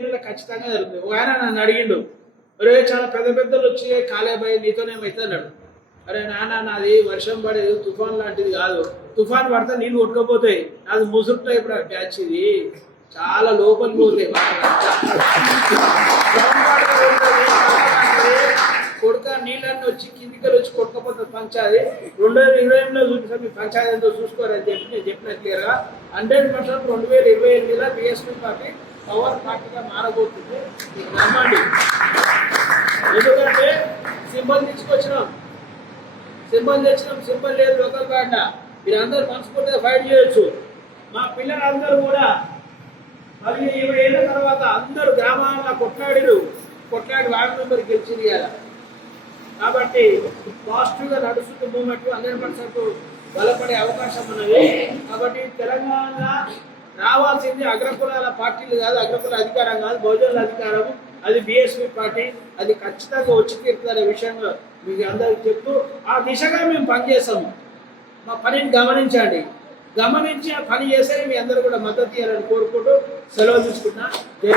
ఖచ్చితంగా జరుగుతుంది. ఒక ఆయన నన్ను అడిగిండు, ఒరే చాలా పెద్ద పెద్దలు వచ్చి కాలేబాయి నీతోనేమైతే అన్నాడు. అరే నాన్న నాది వర్షం పడేది తుఫాన్ లాంటిది కాదు, తుఫాన్ పడితే నీళ్ళు కొట్టుకపోతాయి, నాది ముసురు టైప్ బ్యాచ్, ఇది చాలా లోపలికి పోతాయి కొడుక నీళ్ళన్నీ వచ్చి కిందికి వచ్చి కొట్టుకపోతుంది పంచాది 2020లో చూపిస్తాం మీ పంచాయతీ ఎంతో చూసుకోరని చెప్పి నేను చెప్పిన క్లియర్గా 100% 2028లో బిఎస్పీ పార్టీ పవర్ పార్టీగా మారబోతుంది. మీకు నమ్మండి, ఎందుకంటే సింబల్ తెచ్చినాం, సింబల్ లేదు లోకల్ కాడ మీరు అందరూ మనస్ఫూర్తిగా ఫైట్ చేయొచ్చు. మా పిల్లలందరూ కూడా మరి 20 ఏళ్ళ తర్వాత అందరూ గ్రామాల్లో కొట్లాడి వార్డు మెంబర్ గెలిచింది కదా. కాబట్టి పాజిటివ్గా నడుస్తున్న మూమెంట్ 100% బలపడే అవకాశం ఉన్నది. కాబట్టి తెలంగాణ రావాల్సింది అగ్రకులాల పార్టీలు కాదు, అగ్రకుల అధికారం కాదు, బహుజనుల అధికారం, అది బిఎస్పీ పార్టీ, అది ఖచ్చితంగా వచ్చి తీరుతుందనే విషయంలో మీకు అందరికీ చెప్తూ ఆ దిశగా మేము పనిచేస్తాము. మా పనిని గమనించి ఆ పని చేస్తే మీ అందరూ కూడా మద్దతు ఇవ్వాలని కోరుకుంటూ సెలవు తీసుకున్నా. జై